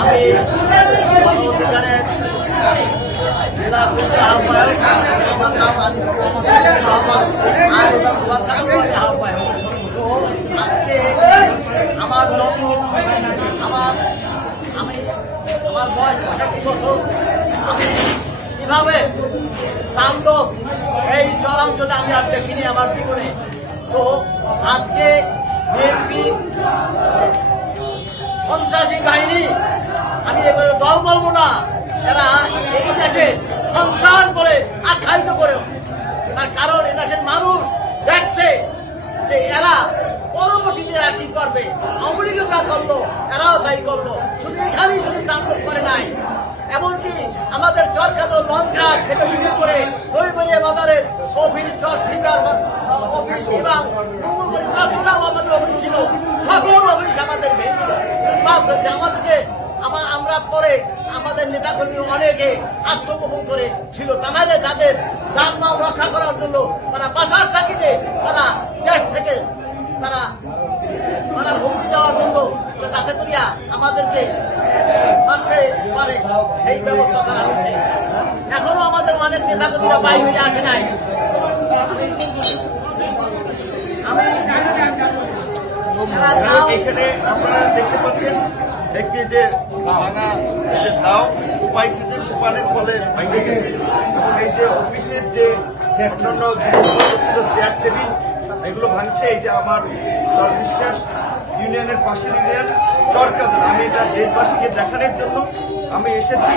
আমি গণঅধিকারের জেলা আহ্বায়ক আহ্বায়ক। তো আজকে আমার আমার বয়স 65 বছর। আমি কিভাবে তাণ্ডব এই চরাঞ্চলে আমি আর দেখিনি আমার জীবনে। তো আজকে বিএনপি সন্ত্রাসী বাহিনী, আমি এবারে দল বলবো না, এরা এই দেশে সন্ত্রাস বলে আখ্যায়িত করে। তার কারণ এই দেশের মানুষ দেখছে যে এরা পরবর্তীতে এরা কি করবে। আওয়ামী লীগরা করলো, এরাও তাই করলো। শুধু এখানেই শুধু তাণ্ডব করে নাই, এমনকি আমাদের চরকাতো লঙ্কার থেকে শুরু করে রবিবারিয়া বাজারের অফিস চরশিকার অফিস এবং মঙ্গলবাড়ি কাছুরাও আমাদের অফিস ছিল। সকল অফিস আমাদের ভেঙে আমাদেরকে আমরা পরে আমাদের নেতাকর্মী অনেকে আত্মগোপন করে ছিল। তাহলে তাদের যানবাহন রক্ষা করার জন্য তারা বাসার তাগিদে তারা দেশ থেকে তারা হুমকি দেওয়ার জন্য যাতে করিয়া আমাদেরকে মারতে পারে সেই ব্যবস্থা তারা নিচ্ছে। এখনো আমাদের অনেক নেতাকর্মীরা বাইরে হয়ে আসে নাই। এখানে আপনারা দেখতে পাচ্ছেন একটি যে নাও পাইছে যে কোপানের ফলে ভেঙে গেছে। এই যে অফিসের যে অন্যান্য জিনিসপত্র ছিল, চেয়ার টেবিল, এগুলো ভাঙছে। এই যে আমার বিশ্বাস ইউনিয়নের পাশের ইউনিয়ন চরকাত, আমি এটা দেশবাসীকে দেখানোর জন্য আমি এসেছি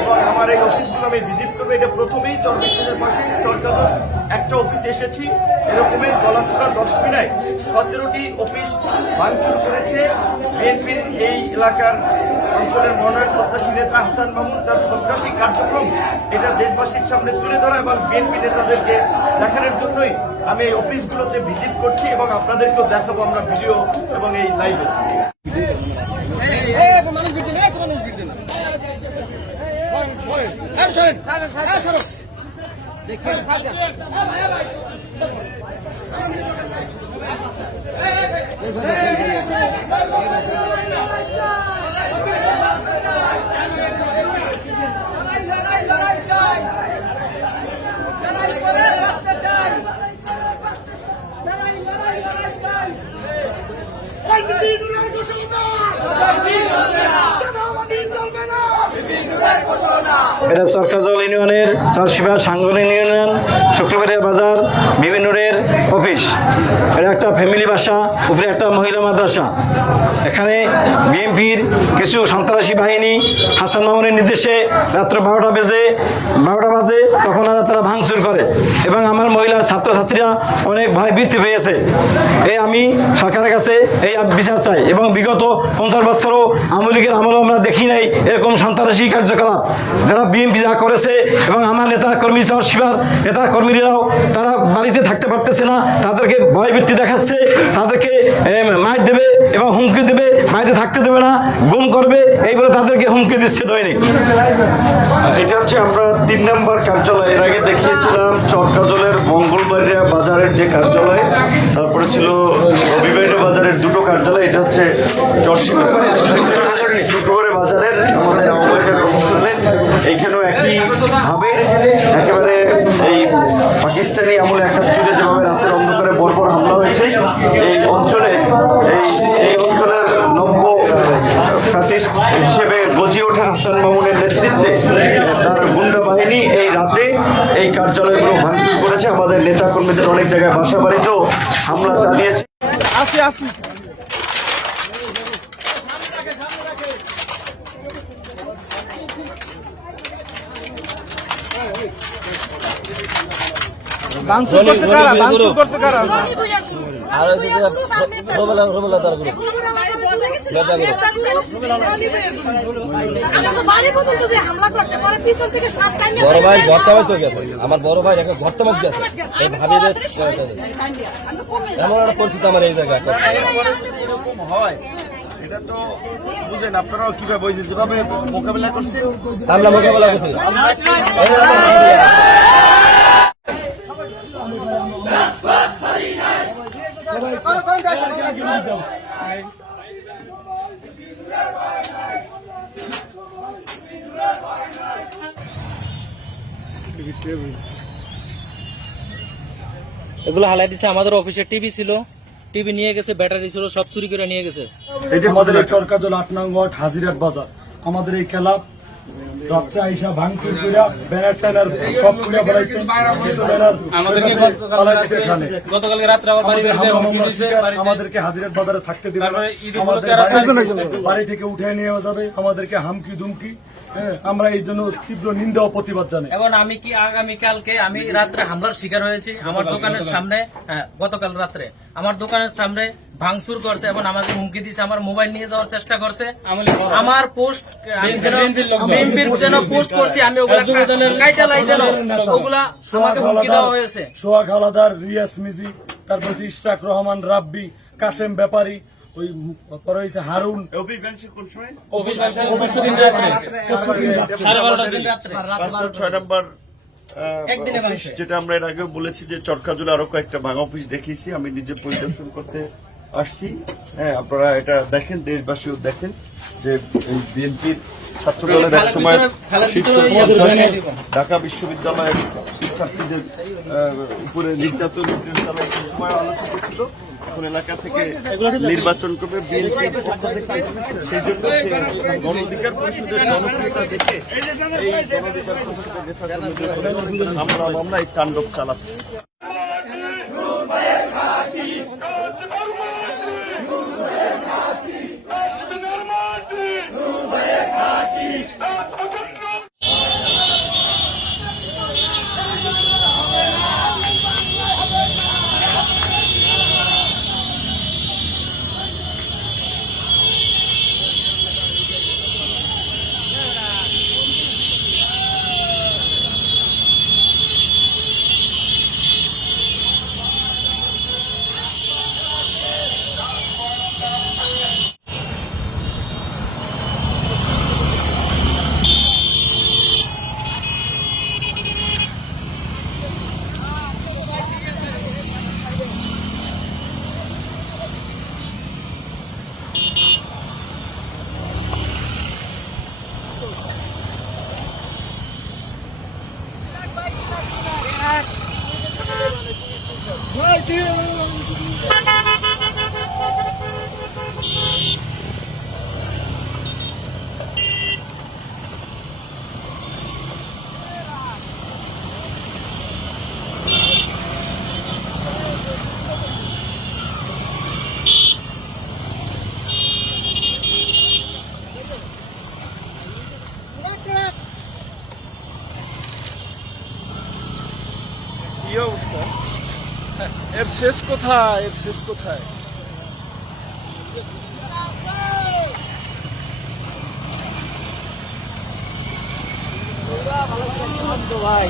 এবং আমার এই অফিসগুলো আমি ভিজিট করবো। এটা প্রথমেই চরবিশ্বাসের পাশে চরকাত একটা অফিস এসেছি। এরকমের গলাচড়া 10 মিনায় 17টি অফিস ভাঙচুর করেছে বিএনপির এই এলাকার অঞ্চলের মনোনয়ন প্রত্যাশী নেতা হাসান মামুন। তার সন্ত্রাসী কার্যক্রম এটা দেশবাসীর সামনে তুলে ধরা এবং বিএনপি নেতাদেরকে দেখানোর জন্যই আমি এই অফিসগুলোতে ভিজিট করছি এবং আপনাদেরকেও দেখাবো আমরা ভিডিও এবং এই লাইভে। এটা চরকাজল ইউনিয়নের চরশিবা সাংগঠনিক ইউনিয়ন শুক্রবারিয়া বাজার বিভিন্নরের অফিস। এটা একটা ফ্যামিলি বাসা, উপরে একটা মহিলা মাদ্রাসা। এখানে বিএনপির কিছু সন্ত্রাসী বাহিনী হাসান মামুনের নির্দেশে রাত্র 12টা বাজে তখন তারা ভাঙচুর করে এবং আমার মহিলার ছাত্রছাত্রীরা অনেক ভয় বৃদ্ধি পেয়েছে। এই আমি সরকারের কাছে এই বিচার চাই এবং বিগত 50 বছরও আওয়ামী লীগের আমলেও আমরা দেখি নাই এরকম সন্ত্রাসী কার্যকলাপ যারা বিএনপি যা করেছে। এবং আমার নেতা কর্মী চরশিবার নেতা কর্মীরাও তারা বাড়িতে থাকতে পারতেছে না, তাদেরকে ভয়ভীতি দেখাচ্ছে, তাদেরকে মার দেবে এবং হুমকি দেবে, বাড়িতে থাকতে দেবে না, গুম করবে, এই বলে তাদেরকে হুমকি দিচ্ছে দৈনিক। এটা হচ্ছে আমরা 3 নম্বর কার্যালয়। এর আগে দেখিয়েছিলাম চরকাজলের মঙ্গলবাড়িয়া বাজারের যে কার্যালয়, তারপরে ছিল রবিবাড়িয়া বাজারের দুটো কার্যালয়। এটা হচ্ছে চরশিবা শুক্রবারে বাজারের আমাদের আওয়ামী কমিশনের। এইখানেও একইভাবে একেবারে এই পাকিস্তানি আমলে 71 যেভাবে রাতের অন্ধকারে বর্বর হামলা হয়েছে এই অঞ্চলে, এই অঞ্চলের নব্য ফ্যাসিস্ট হিসেবে গজিয়ে ওঠা হাসান মামুনের নেতৃত্বে তার গুন্ডা বাহিনী এই রাতে এই কার্যালয়গুলো ভাঙচুর করেছে। আমাদের নেতা কর্মীদের অনেক জায়গায় বাসা বাড়িতেও হামলা চালিয়েছে। আমাকে বাড়ি পর্যন্ত যে হামলা করছে, পরে পিছন থেকে সাপ টাইনে বড় ভাই ঘরটাও তো গেছে, আমার বড় ভাই একটা ঘরটামক গেছে, এই ভাবিদের এমন একটা পরিস্থিতি আমার এই জায়গায়। এরকম হয় এটা তো বুঝেন আপনারাও কিভাবে ওই যে যেভাবে মোকাবেলা করছেন আমরা মোকাবেলা করছি। এগুলো হালাই দিচ্ছে। আমাদের অফিসে টিভি ছিল, টিভি নিয়ে গেছে, ব্যাটারি ছিল, সব চুরি করে নিয়ে গেছে। আমাদের এই চরকাজল 8 নং ওয়ার্ড হাজিরাট বাজার, আমাদের এই ক্লাব রাত্রে আইসা ভাঙচুর কইরা ব্যানার ট্যানার সব পুড়ে ফেলাইছে। গতকালকে রাত্রে আবার আমাদেরকে হাজিরাট বাজারে থাকতে দিবে না, আমাদের বাড়ি থেকে উঠে নিয়ে যাবে, আমাদেরকে হামকি দুমকি। হ্যাঁ, আমরা এই জন্য তীব্র নিন্দা ও প্রতিবাদ জানাই। এবং আমি কি আগামীকালকে আমি রাত্রে হামলার শিকার হয়েছি। আমার দোকানের সামনে, গতকাল রাত্রে আমার দোকানের সামনে ভাঙচুর করছে এবং আমাকে হুমকি দিয়েছে, আমার মোবাইল নিয়ে যাওয়ার চেষ্টা করছে। আমার পোস্ট বিএনপির যেন পোস্ট করছি আমি ওগুলা কাইটালাই যেন ওগুলা আমাকে হুমকি দেওয়া হয়েছে। সোহাগ হালাদার, রিয়াজ মিজি, তারপর ইশতাক রহমান, রাব্বি, কাশেম ব্যাপারী, ওই পরে হয়েছে হারুন। অভিজ্ঞানসে কোন সময় রাত্রে 6 নম্বর একদিনে অফিস, যেটা আমরা এর আগেও বলেছি যে চরকাজুলে আরো কয়েকটা ভাঙা অফিস দেখিয়েছি, আমি নিজে পরিদর্শন করতে আসছি। হ্যাঁ, আপনারা এটা দেখেন, দেশবাসীও দেখেন যে এই বিএনপির ছাত্র দলের এক সময় শীর্ষ সন্ত্রাসী ঢাকা বিশ্ববিদ্যালয়ের শিক্ষার্থীদের উপরে নির্যাতনের সময় আলোচনা করছিল। এখন এলাকা থেকে নির্বাচন করবে বিএনপির পক্ষ থেকে, সেই জন্য সে গণ অধিকার পরিষদের জনপ্রিয়তা দেখে এই গণ অধিকার পরিষদের আমরা এই তাণ্ডব চালাচ্ছি। কি অবস্থা? এর শেষ কোথায়? এর শেষ কোথায়? ভাই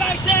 Like